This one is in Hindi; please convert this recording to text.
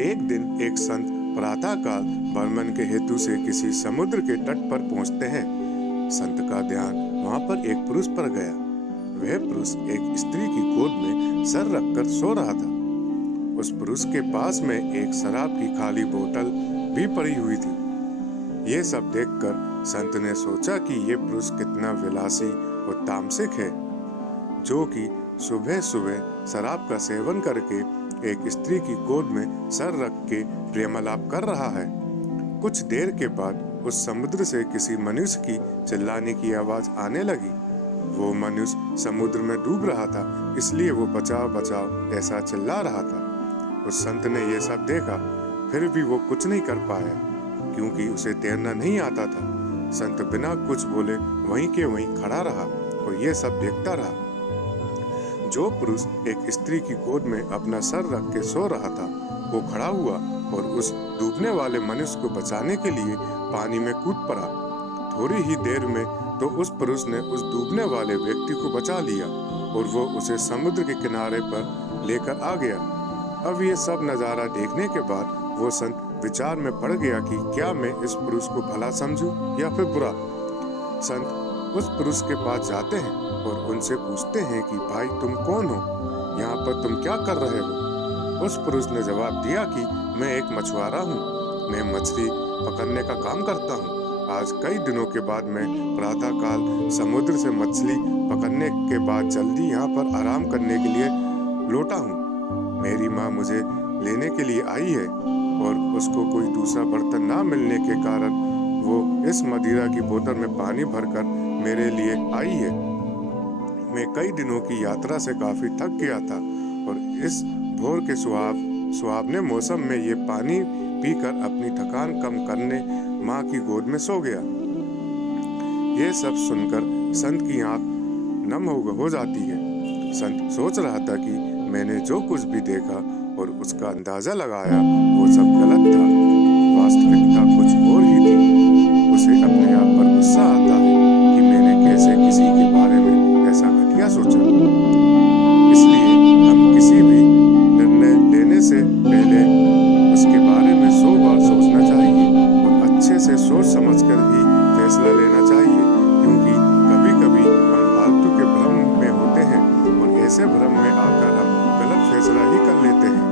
एक दिन एक संत प्रातःकाल भ्रमण के हेतु से किसी समुद्र के तट पर पहुंचते हैं। संत का ध्यान वहां पर एक पुरुष पर गया। वह पुरुष एक स्त्री की गोद में सर रखकर सो रहा था। उस पुरुष के पास में एक शराब की खाली बोतल भी पड़ी हुई थी। ये सब देखकर संत ने सोचा कि ये पुरुष कितना विलासी और तामसिक है, जो कि सुबह सुबह शराब का सेवन करके एक स्त्री की गोद में सर रख के प्रेमालाप कर रहा है। कुछ देर के बाद उस समुद्र से किसी मनुष्य की चिल्लाने की आवाज आने लगी। वो मनुष्य समुद्र में डूब रहा था, इसलिए वो बचाओ बचाओ ऐसा चिल्ला रहा था। उस संत ने ये सब देखा, फिर भी वो कुछ नहीं कर पाया क्योंकि उसे तैरना नहीं आता था। संत बिना कुछ बोले वहीं के वहीं खड़ा रहा और ये सब देखता रहा। जो पुरुष एक स्त्री की गोद में अपना सर रख के सो रहा था, वो खड़ा हुआ और उस डूबने वाले मनुष्य को बचाने के लिए पानी में कूद पड़ा। थोड़ी ही देर में तो उस पुरुष ने उस डूबने वाले व्यक्ति को बचा लिया और वो उसे समुद्र के किनारे पर लेकर आ गया। अब ये सब नजारा देखने के बाद वो संत विचार में पड़ गया कि क्या मैं इस पुरुष को भला समझूं या फिर बुरा। संत उस पुरुष के पास जाते हैं और उनसे पूछते हैं कि भाई तुम कौन हो, यहाँ पर तुम क्या कर रहे हो। उस पुरुष ने जवाब दिया कि मैं एक मछुआरा हूँ, मैं मछली पकड़ने का काम करता हूँ। आज कई दिनों के बाद मैं प्रातःकाल समुद्र से मछली पकड़ने के बाद जल्दी यहाँ पर आराम करने के लिए लौटा हूँ। मेरी माँ मुझे लेने के लिए आई है और उसको कोई दूसरा बर्तन ना मिलने के कारण वो इस मदिरा की बोतल में पानी भरकर मेरे लिए आई है। मैं कई दिनों की यात्रा से काफी थक गया था और इस भोर के सुहावने मौसम में ये पानी पीकर अपनी थकान कम करने माँ की गोद में सो गया। ये सब सुनकर संत की आंख नम हो जाती है। संत सोच रहा था कि मैंने जो कुछ भी देखा और उसका अंदाजा लगाया वो सब गलत था, वास्तविकता कुछ और ही थी। उसे अपने आप पर गुस्सा आता है कि मैंने कैसे किसी के बारे में ऐसा घटिया सोचा। इसलिए हम किसी भी निर्णय लेने से पहले उसके बारे में 100 बार सोचना चाहिए और अच्छे से सोच समझकर ही फैसला लेना चाहिए, क्योंकि कभी-कभी हम फालतू के भ्रम में होते हैं और ऐसे भ्रम में आकर हम गलत फैसला ही कर लेते हैं।